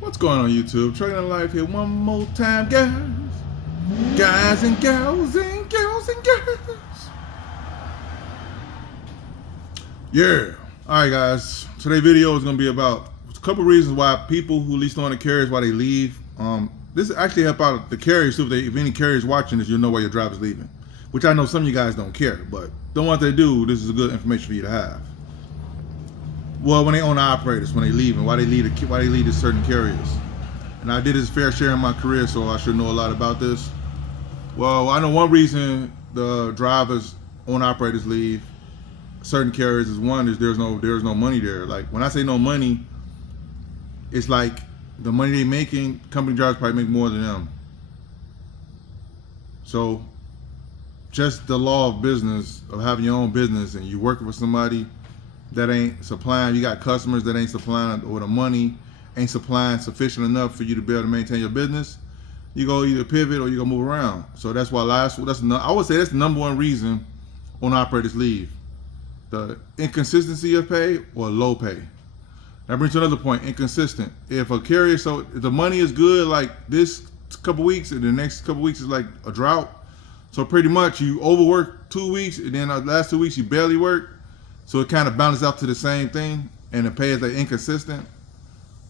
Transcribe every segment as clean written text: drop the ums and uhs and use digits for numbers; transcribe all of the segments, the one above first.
What's going on YouTube? Trucking Life here one more time, guys. Guys and gals and girls and girls. Yeah. Alright guys. Today's video is going to be about a couple reasons why people who lease on the carriers, why they leave. This actually help out the carriers too. If any carriers watching this, you'll know why your driver's leaving. Which I know some of you guys don't care, but don't want they do, this is good information for you to have. Well, when they own operators, when they leave, and why they lead to certain carriers. And I did this fair share in my career, so I should know a lot about this. Well, I know one reason the drivers, own operators leave certain carriers is one is there's no money there. Like when I say no money, it's like the money they making, company drivers probably make more than them. So just the law of business, of having your own business and you working for somebody that ain't supplying, you got customers that ain't supplying, or the money ain't supplying sufficient enough for you to be able to maintain your business, you go either pivot or you go move around. So that's why I would say that's the number one reason owner operators leave. The inconsistency of pay or low pay. That brings to another point, inconsistent. If a carrier, so if the money is good like this couple weeks and the next couple weeks is like a drought, so pretty much you overwork 2 weeks and then the last 2 weeks you barely work, so it kind of balances out to the same thing, and the pay is like inconsistent.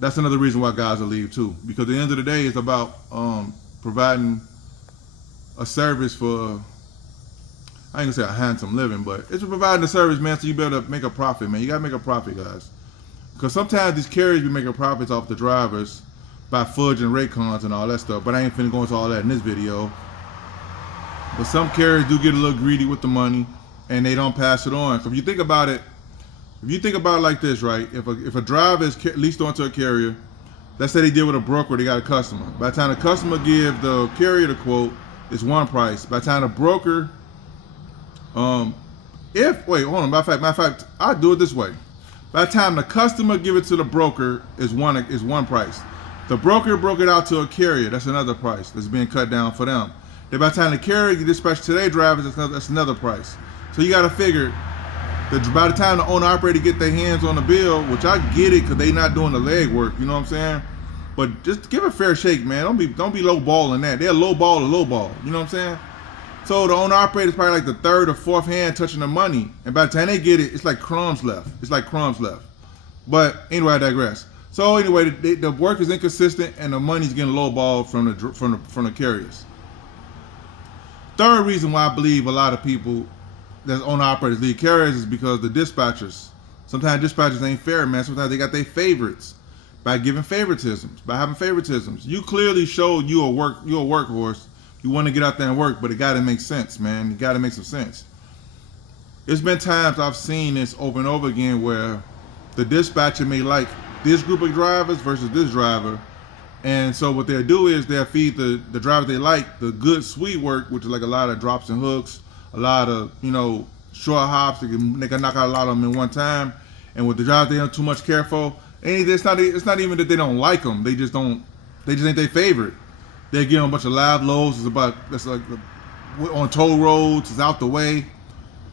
That's another reason why guys will leave too. Because at the end of the day, it's about providing a service for, I ain't gonna say a handsome living, but it's providing a service, man, so you better make a profit, man. You gotta make a profit, guys. Because sometimes these carriers be making profits off the drivers by fudging rate cons and all that stuff, but I ain't finna go into all that in this video. But some carriers do get a little greedy with the money, and they don't pass it on. So if you think about it like this, right? If a driver is leased onto a carrier, let's say they deal with a broker, they got a customer. By the time the customer give the carrier the quote, it's one price. By the time the broker, matter of fact, I'll do it this way. By the time the customer give it to the broker, is one price. The broker broke it out to a carrier, that's another price that's being cut down for them. Then by the time the carrier dispatch to their drivers, that's another price. So you got to figure that by the time the owner operator get their hands on the bill, which I get it because they not doing the leg work, you know what I'm saying? But just give a fair shake, man. Don't be low balling that. They're low ball, you know what I'm saying? So the owner operator is probably like the third or fourth hand touching the money, and by the time they get it, it's like crumbs left. But anyway, I digress. So anyway, the work is inconsistent and the money's getting low ball from the carriers. Third reason why I believe a lot of people that's owner operators lead carriers is because the dispatchers. Sometimes dispatchers ain't fair, man. Sometimes they got their favorites by having favoritisms. You clearly showed you a workhorse. You want to get out there and work, but it got to make sense, man. It got to make some sense. There's been times I've seen this over and over again where the dispatcher may like this group of drivers versus this driver. And so what they'll do is they'll feed the drivers they like the good sweet work, which is like a lot of drops and hooks, a lot of, short hops. They can knock out a lot of them in one time. And with the drivers they don't too much care for, it's not even that they don't like them. They just ain't their favorite. They give them a bunch of live loads. That's like on toll roads. It's out the way,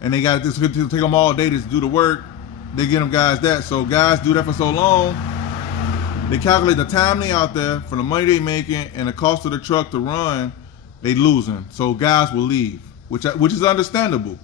and they got this to take them all day to do the work. They get them guys that. So guys do that for so long. They calculate the time they out there for the money they making and the cost of the truck to run. They losing. So guys will leave, which is understandable.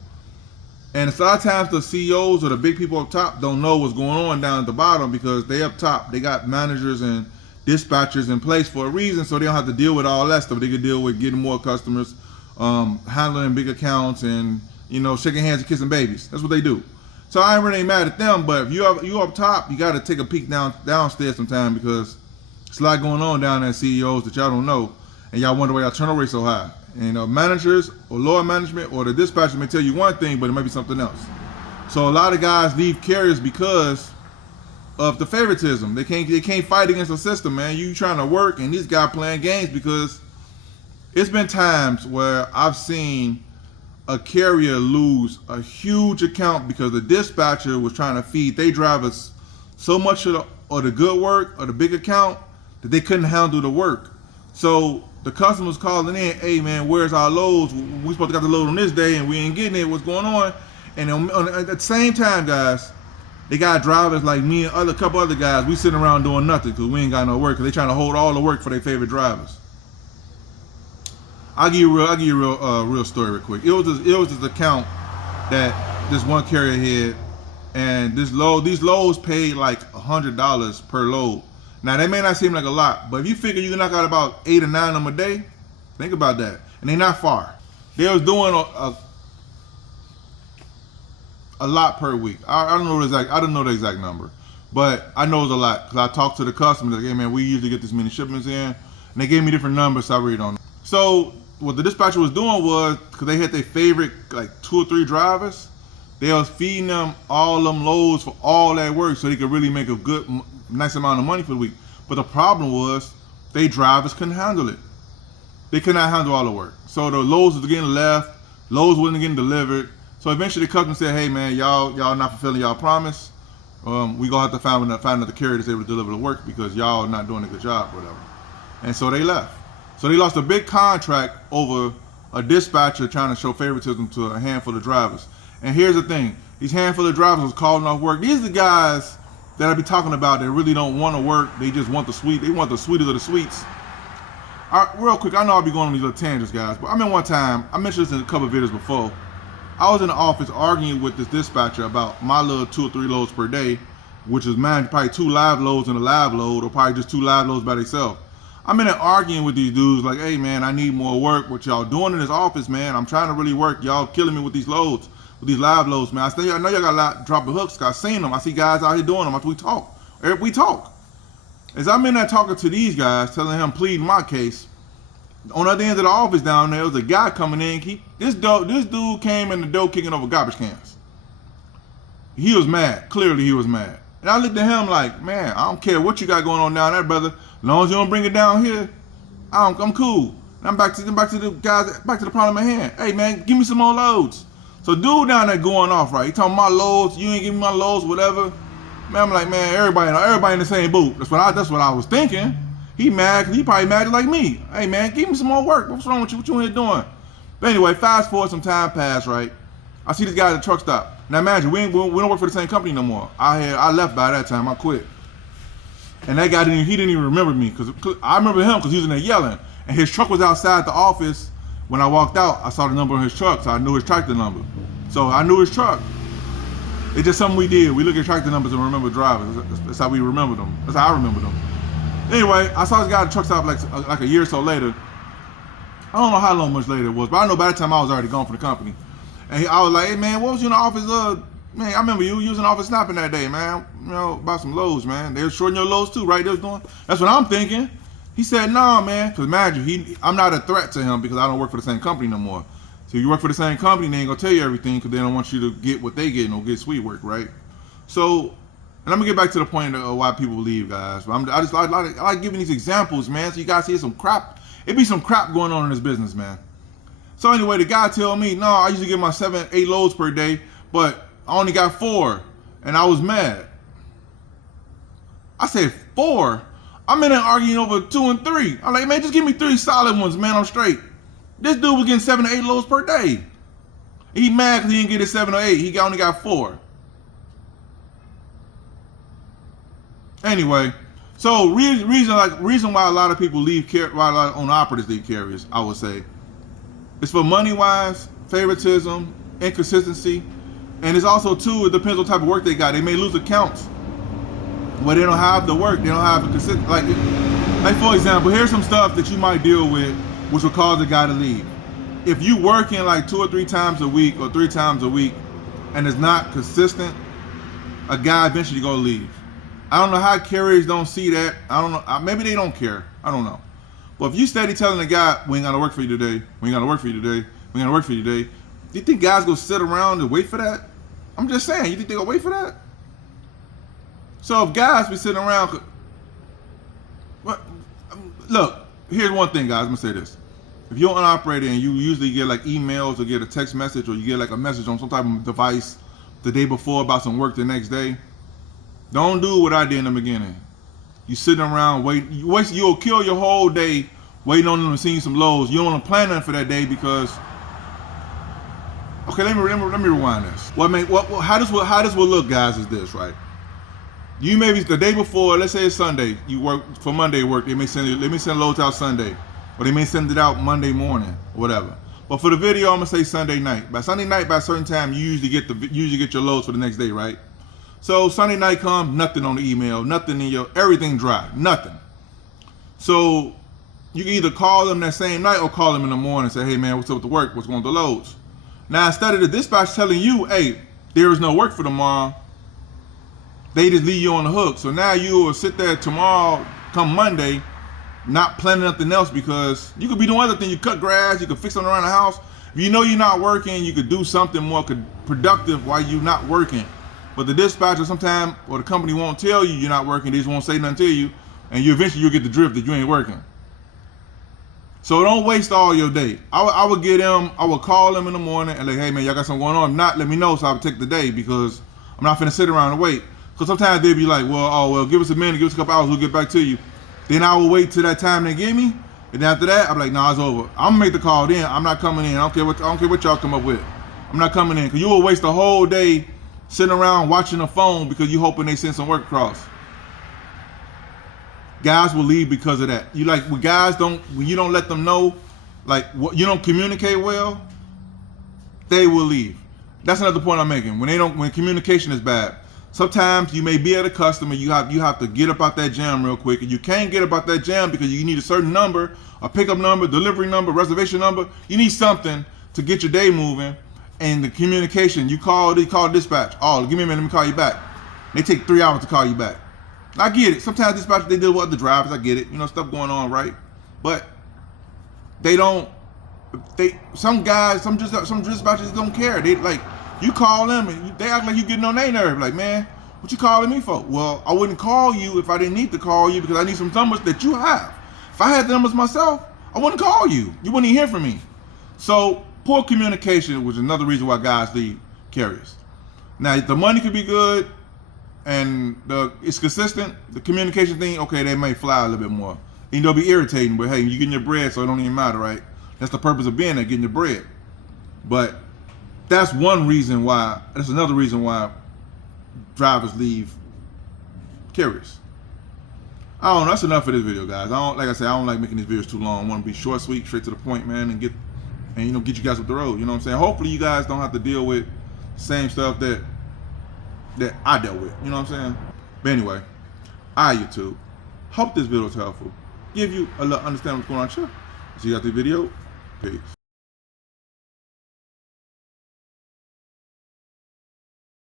And a lot of times the CEOs or the big people up top don't know what's going on down at the bottom because they up top. They got managers and dispatchers in place for a reason, so they don't have to deal with all that stuff. They can deal with getting more customers, handling big accounts, and shaking hands and kissing babies. That's what they do. So I ain't really mad at them, but if you up top, you got to take a peek downstairs sometime because it's a lot going on down there, CEOs that y'all don't know, and y'all wonder why y'all turnover rate so high. And managers or lower management or the dispatcher may tell you one thing, but it might be something else. So a lot of guys leave carriers because of the favoritism. They can't fight against the system, man. You trying to work and these guys playing games, because it's been times where I've seen a carrier lose a huge account because the dispatcher was trying to feed their drivers so much of the good work or the big account that they couldn't handle the work. So the customers calling in, hey man, where's our loads? We supposed to got the load on this day and we ain't getting it. What's going on? And at the same time, guys, They got drivers like me and a couple other guys. We sitting around doing nothing because we ain't got no work. Because they trying to hold all the work for their favorite drivers. I'll give you a real story real quick. It was this account that this one carrier had, and these loads paid like $100 per load. Now that may not seem like a lot, but if you figure you can knock out about 8 or 9 of them a day, think about that. And they not far. They was doing a lot per week. I don't know the exact number, but I know it's a lot because I talked to the customers like, hey man, we usually get this many shipments in, and they gave me different numbers, so I read on them. So what the dispatcher was doing was, because they had their favorite like 2 or 3 drivers, they was feeding them all them loads for all that work so they could really make a good, nice amount of money for the week. But the problem was, they drivers couldn't handle it. They could not handle all the work. So the loads was getting left, loads wasn't getting delivered. So eventually the customer said, hey man, y'all not fulfilling y'all promise. We gonna have to find another carrier that's able to deliver the work because y'all not doing a good job or whatever. And so they left. So they lost a big contract over a dispatcher trying to show favoritism to a handful of drivers. And here's the thing, these handful of drivers was calling off work. These are the guys that I be talking about that really don't want to work. They just want the sweet. They want the sweetest of the sweets. All right, real quick, I know I'll be going on these little tangents, guys, but I remember one time, I mentioned this in a couple of videos before, I was in the office arguing with this dispatcher about my little 2 or 3 loads per day, which is mine, probably 2 live loads and a live load, or probably just 2 live loads by themselves. I'm in there arguing with these dudes like, hey man, I need more work. What y'all doing in this office, man? I'm trying to really work. Y'all killing me with these loads, with these live loads, man. I know y'all got a lot dropping hooks. I seen them. I see guys out here doing them after we talk. We talk. As I'm in there talking to these guys, telling him plead my case, on the other end of the office down there was a guy coming in. This dude came in the door kicking over garbage cans. He was mad. Clearly he was mad. And I looked at him like, man, I don't care what you got going on down there, brother. As long as you don't bring it down here, I'm cool. And I'm back to the guys, back to the problem at hand. Hey man, give me some more loads. So dude down there going off, right? He talking my loads, you ain't giving me my loads, whatever. Man, I'm like, man, everybody in the same boat. That's what I was thinking. He mad because he probably mad like me. Hey man, give me some more work. What's wrong with you? What you in here doing? But anyway, fast forward some time passed, right? I see this guy at the truck stop. Now imagine, we don't work for the same company no more. I left by that time, I quit. And that guy he didn't even remember me because I remember him because he was in there yelling. And his truck was outside the office. When I walked out, I saw the number on his truck, so I knew his tractor number. So I knew his truck. It's just something we did. We look at tractor numbers and remember drivers. That's how we remember them. That's how I remember them. Anyway, I saw this guy at the truck stop like a year or so later. I don't know how much later it was, but I know by the time I was already gone from the company. And I was like, hey man, what was you in the office? Man, I remember you was in the office snapping that day, man. You know, about some loads, man. They were shorting your loads too, right? They was doing. That's what I'm thinking. He said, nah, man, because imagine, I'm not a threat to him because I don't work for the same company no more. So if you work for the same company, they ain't gonna tell you everything because they don't want you to get what they get and get sweet work, right? So, and I'm gonna get back to the point of why people leave, guys. But I like giving these examples, man, so you guys see some crap. It be some crap going on in this business, man. So anyway, the guy told me, no, I usually get my 7, 8 loads per day, but I only got 4, and I was mad. I said 4? I'm in there arguing over 2 and 3. I'm like, man, just give me 3 solid ones, man, I'm straight. This dude was getting 7 to 8 loads per day. He mad because he didn't get his 7 or 8. He only got 4. Anyway, so reason why a lot of people leave, why a lot of owner operators leave carriers, I would say, it's for money-wise, favoritism, inconsistency, and it's also too, it depends on the type of work they got. They may lose accounts where they don't have the work, they don't have the consistent, like for example, here's some stuff that you might deal with which will cause a guy to leave. If you working like 2 or 3 times a week or 3 times a week and it's not consistent, a guy eventually gonna leave. I don't know how carriers don't see that. I don't know. Maybe they don't care. I don't know. But if you steady telling a guy, we ain't gonna work for you today, we ain't gonna work for you today, we ain't gonna work for you today, do you think guys gonna sit around and wait for that? I'm just saying, you think they gonna wait for that? So if guys be sitting around, look, here's one thing, guys, I'm gonna say this. If you're an operator and you usually get like emails or get a text message or you get like a message on some type of device the day before about some work the next day, don't do what I did in the beginning. You sitting around waiting, you'll kill your whole day waiting on them to see some loads. You don't want to plan nothing for that day because, Okay, let me rewind this. How this will look, guys, is this, right? You maybe the day before, let's say it's Sunday, you work for Monday work, let me send loads out Sunday, or they may send it out Monday morning, or whatever. But for the video, I'm gonna say Sunday night. By Sunday night, by a certain time, you usually get your loads for the next day, right? So Sunday night comes, nothing on the email, nothing in everything dry, nothing. So you can either call them that same night or call them in the morning and say, hey man, what's up with the work? What's going on with the loads? Now, instead of the dispatch telling you, hey, there is no work for tomorrow, they just leave you on the hook. So now you will sit there tomorrow, come Monday, not planning nothing else, because you could be doing other things. You cut grass, you could fix something around the house. If you know you're not working, you could do something more productive while you're not working. But the dispatcher sometimes, or the company won't tell you you're not working, they just won't say nothing to you, and eventually you'll get the drift that you ain't working. So don't waste all your day. I would call them in the morning and like, hey man, y'all got something going on? If not, let me know so I would take the day, because I'm not finna sit around and wait. Because sometimes they'll be like, well, give us a minute, give us a couple hours, we'll get back to you. Then I will wait till that time they give me, and after that, I'm like, nah, it's over. I'm gonna make the call then. I'm not coming in. I don't care what y'all come up with. I'm not coming in, because you will waste the whole day sitting around watching the phone because you hoping they send some work across. Guys will leave because of that. When you don't let them know, like what you don't communicate well, they will leave. That's another point I'm making. When communication is bad. Sometimes you may be at a customer, you have to get up out that jam real quick, and you can't get up out that jam because you need a certain number, a pickup number, delivery number, reservation number. You need something to get your day moving, and the communication, they call dispatch. Oh, give me a minute, let me call you back. They take 3 hours to call you back. I get it. Sometimes dispatch, they deal with other drivers. I get it. Stuff going on, right? But some dispatchers don't care. They like, you call them and they act like you getting on their nerve. Like, man, what you calling me for? Well, I wouldn't call you if I didn't need to call you, because I need some numbers that you have. If I had the numbers myself, I wouldn't call you. You wouldn't even hear from me. So poor communication was another reason why guys leave carriers. Now, the money could be good and it's consistent. The communication thing, okay, they may fly a little bit more. And they'll be irritating, but hey, you're getting your bread, so it don't even matter, right? That's the purpose of being there, getting your bread. But that's another reason why drivers leave carriers. I don't know, that's enough for this video, guys. I don't like making these videos too long. I want to be short, sweet, straight to the point, man, and get you guys up the road. You know what I'm saying? Hopefully you guys don't have to deal with the same stuff that I dealt with. You know what I'm saying? But anyway, YouTube. Hope this video was helpful. Give you a little understanding what's going on here. See you at the video. Peace.